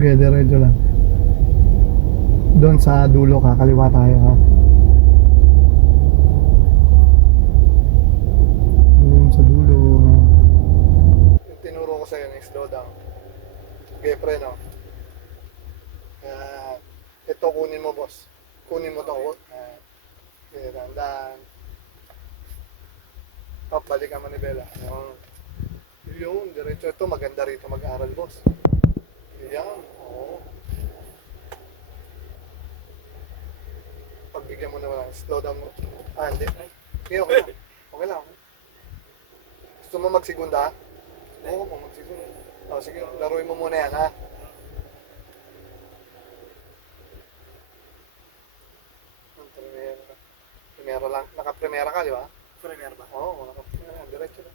Okay, diretso lang. Doon sa dulo ka, kaliwa tayo ha. Doon sa dulo. Yung tinuro ko sa'yo na slow down. Okay, pre, no? Ito kunin mo, boss. Kunin mo to. Okay, dandan. Balik ang manibela. Yun, diretso. Ito, maganda rito mag-aral, boss. Yan, oo. Pagbigyan mo naman, slow down mo. Hindi. Okay, okay lang. Okay lang. Gusto mo magsigunda? Oo, magsigunda. Sige, laruin mo muna yan, ha? Primera lang. Naka-primera ka, di ba? Premier ba? Oo, naka-primera. Diretso lang.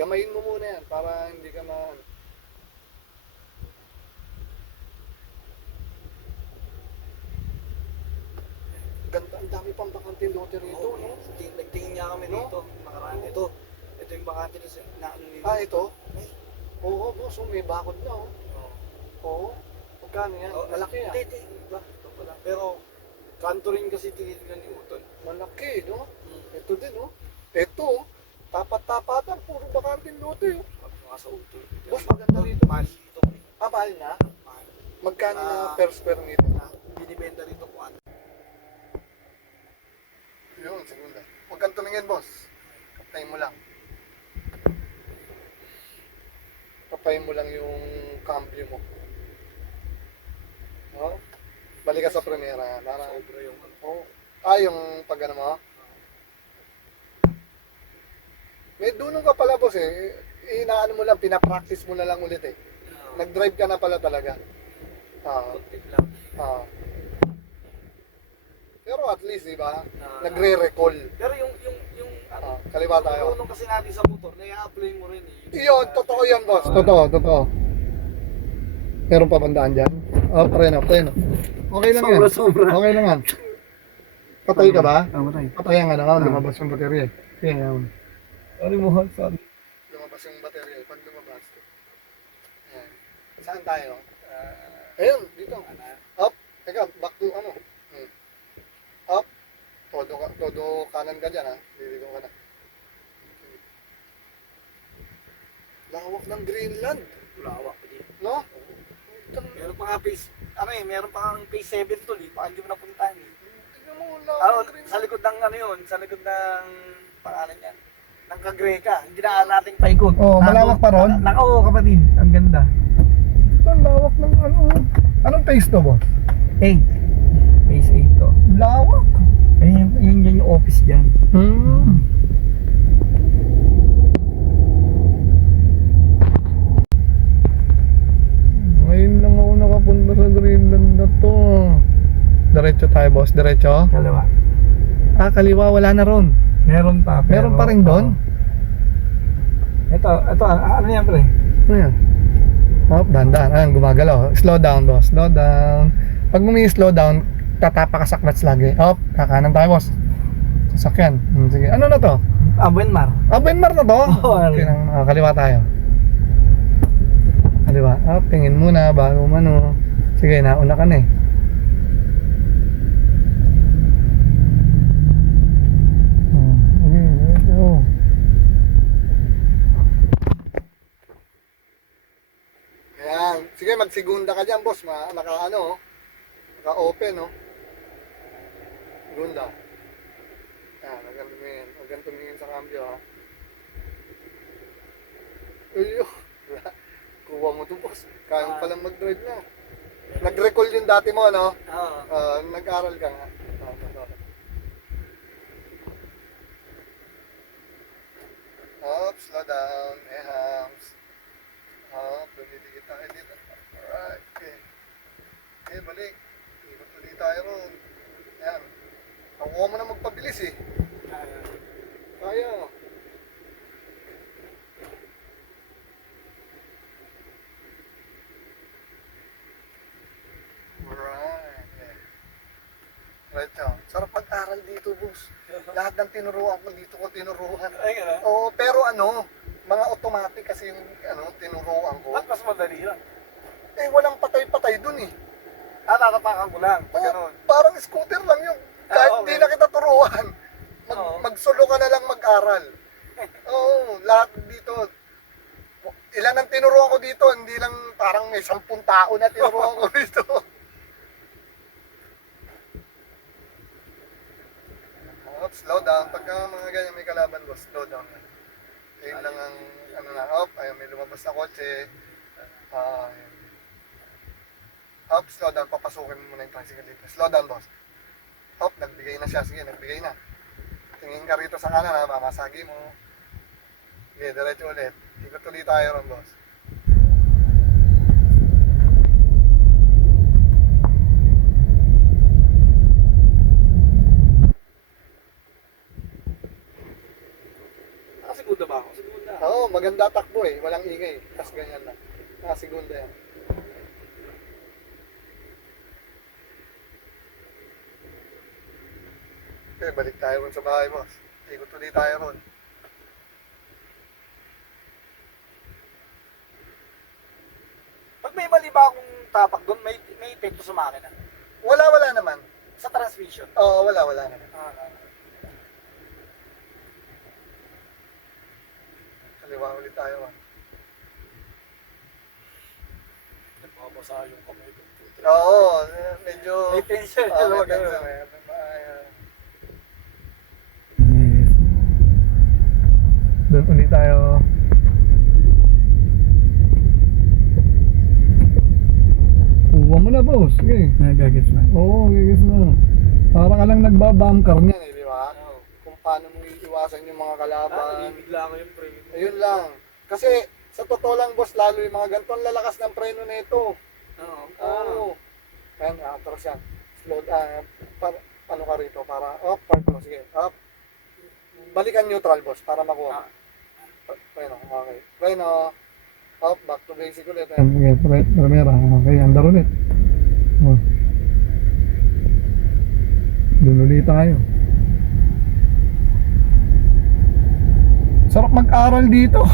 Gamayin mo muna yan para hindi ka Ganda, ang dami pang bakante lote rito, no? Nagtingin niya kami No? dito. Nakaraan ito. Ito yung bakante na ano nito. Ito? Oo, boss, may bakod na, oh. Oo. Magkano yan? Malaki yan. Hindi. Iba. Ito pala. Pero, kanto rin kasi tinitingnan ni Utol. Malaki, no? Ito din, no? Ito, oh. Tapat-tapatan, puro bakante lote, oh. Mga sa Utol. Boss, maganda rito. Mahal dito. Mahal na? Mahal. Magkano na per square meter? Binibenta rito kung ano. Yun, segunda. Huwag kang tumingin, boss. Kapayin mo lang. Kapayin mo lang yung cambio mo. No? Balik ka sa primera. Para... Sobra yung ano. Oh. Yung pag ano mo? May dunong ka pala, boss, eh. Inaano mo lang, pinapractice mo na lang ulit, eh. Nag-drive ka na pala talaga. Konti lang. Pero at least, di ba? Nagre-recall. Pero yung ano, Kaliwa tayo. tulong kasi natin sa motor, na-i-apply mo rin eh. Yun, totoo yan, boss. Totoo. Meron pa bandaan dyan? Pre na. Okay lang yan. Sobra. Okay lang yan. Patay ka ba? Patay. Patay ang lumabas yung baterya. Yan. Sorry mo, sorry. Lumabas yung baterya. Pag lumabas. Yan. Saan tayo? Ayun, dito. Up. Teka, back to ano. Up. Todo kanan ka dyan, ha? Dito ka na. Lawak ng Greenland. Lawak pa din. No? Meron pa nga meron pa nga phase 7 to, hindi mo napuntahan eh. Tignan mo, lawak ng Greenland. Sa likod ng ano yun, sa likod ng pangalan yan. Ng Kagreka, hindi na nating paikot. Malawak pa ron? Oo kapatid, ang ganda. Ang lawak ng ano. Anong phase to, boss? 8. Phase 8 to. Lawak. Yun yung office dyan. Ngayon lang ako nakapunta sa Greenland na to. Diretso tayo, boss. Diretso? Kalawa. Kaliwa. Wala na ron. Meron pa. Meron pa rin doon? Ito, ano yan pre? Ano yan? Dahan-dahan. Gumagalaw. Slow down, boss. Slow down. Pag slow down, tatapa ka sa clutch lagi. Kakanan tayo, boss. Sasakyan. Sige. Ano na to? Benmar. Benmar na to? Okay, kaliwa tayo. Kaliwa. Tingin muna bago mano. Sige, nauna ka na eh. Ayan. Sige, magsigunda ka dyan, boss. Naka-open, no? Segunda. Ayan, huwag kang tumingin sa cambio, ha? Uyo. Kuha mo to, boss. Kaya mo palang mag-drive na. Nag-recall yung dati mo, no? Oo. Nag-aral ka nga. Slow down. Hams. Dumidikit tayo dito. Alright. Okay, balik. Ikot ulit tayo ron. Ayan. Nakuha mo na magpabilis eh. Kaya. Right now. Sarap pag-aral dito, boss. Lahat ng tinuruan ko dito ko tinuruan. Ay, gano'n? Oo, pero mga automatic kasi yung tinuruan ko. Ba't mas madali yun? eh walang patay-patay dun eh. Tatapakan ko lang, pag Oo, gano'n. parang scooter lang yung kahit okay. di na kita turuan. Oo. Magsolo ka na lang mag-aral. Oo, lahat dito. Ilan ang tinuruan ko dito, hindi lang parang may 10 tao na tinuruan ko dito. Oops, slow down. Pagka mga ganyan may kalaban boss, slow down na. Ayun lang ang ano na, ayun may lumabas na kotse. Ayun. Slow down, papasukin mo muna yung tricycle dito. Slow down boss. Nagbigay na siya, sige, nagbigay na. Tingin ka rito sa kanan ha, mamasagi mo. Sige, diretso ulit. Ikot ulit tayo ron boss. Segunda ba ako? Segunda. Oo, maganda takbo eh. Walang ingay. Tapos ganyan lang. Segunda yan. Okay, balik tayo ron sa bahay, boss. Ikot ulit tayo ron. Pag may mali ba akong tapak doon, may epekto sa makina. Wala naman. Sa transmission. Oo, wala naman. Kaliwa ulit tayo, ah. Nagpapasa yung kamay ko. Oo, medyo... May tension. May tension eh. Doon ulit tayo. Uwa mo na, boss. Sige. Nagagets na. Oo, gigis na. Para ka lang nagbabumper niyan eh, di ba? Kung paano mo iiwasan yung mga kalaban. Nalibigla ko yung frame. Ayun lang. Kasi sa totoo lang, boss, lalo yung mga ganitong lalakas ng preno nito. Oo. Ayan, atras yan. Slow down. Ano ka rito? Para, park mo. Sige, balikan neutral, boss, para makuha. Preno, okay. Preno. Back to basic ulit. Okay, primera. Okay, andar ulit. Oh. Doon ulit tayo. Sarap mag-aral dito.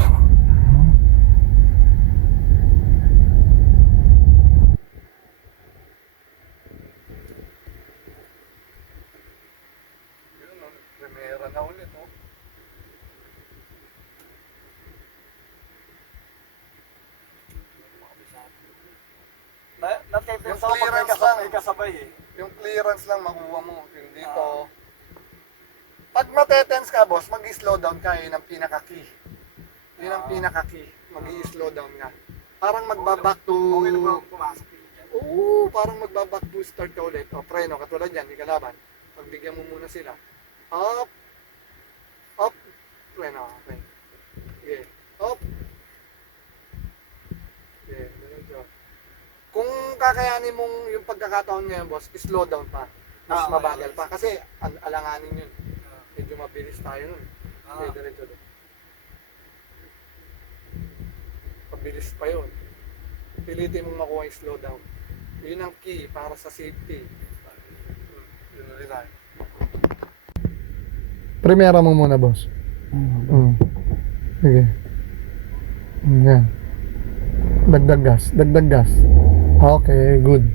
Yun, primera na ulit, oh. Natetensa Yung ako pag clearance lang. may kasabay eh. Yung clearance lang makuha mo. Yung dito. Pag matetense ka, boss, mag-slow down ka. Yun ang pinaka-key. Yun ang pinaka-key. Mag-slow down ka. Parang magbaback to... Okay na ba pumasok yun dyan? Oo, parang magbaback to start ka ulit. O, preno, katulad yan, may kalaban. Pagbigyan mo muna sila. Up. Up. Preno, okay. Okay. Up. Okay, ganun siya. Kung kakayanin mong yung pagkakataon ngayon, boss, slow down pa. Mas mabagal pa. Kasi alanganin yun. Medyo mabilis tayo nun. Okay, diretso doon. Pabilis pa yun. Pilitin mong makuha yung slow down. Yun ang key para sa safety. Yun ulit tayo. Primera mo muna, boss. Sige. Yan. Dagdag gas. Dagdag gas. Okay, good.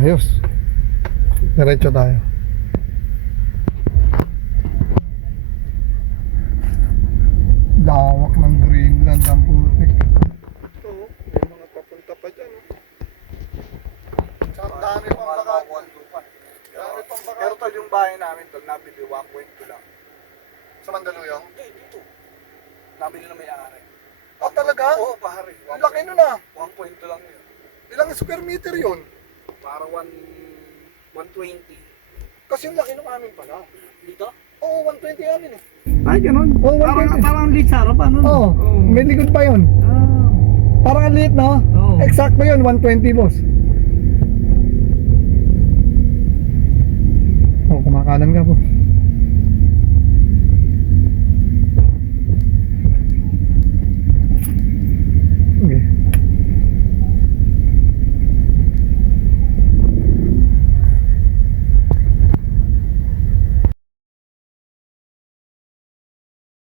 Ayos. Diretso tayo. Lawak ng Greenland ang putik. Ito, may mga papunta pa dyan. Tsaka dami pang baka. Dami pang baka. Pero tol, yung bahay namin tol, nabili 1.2 lang. Sa Mandaluyong? Hindi, dito. Nabili na may-ari. Talaga? Oo, pare. Ang laki nun ah. 1.2 lang yun. Ilang square meter yun? Para 120. Kasi yung laki ng amin pala. Dito? Oo, 120 amin eh. Ay, ganun. Oh, parang liit sa harapan, no? Oo, may likod pa yun. Parang ang liit, no? Oo. Eksakto yun, 120 boss. Oh, kumakanan ka po.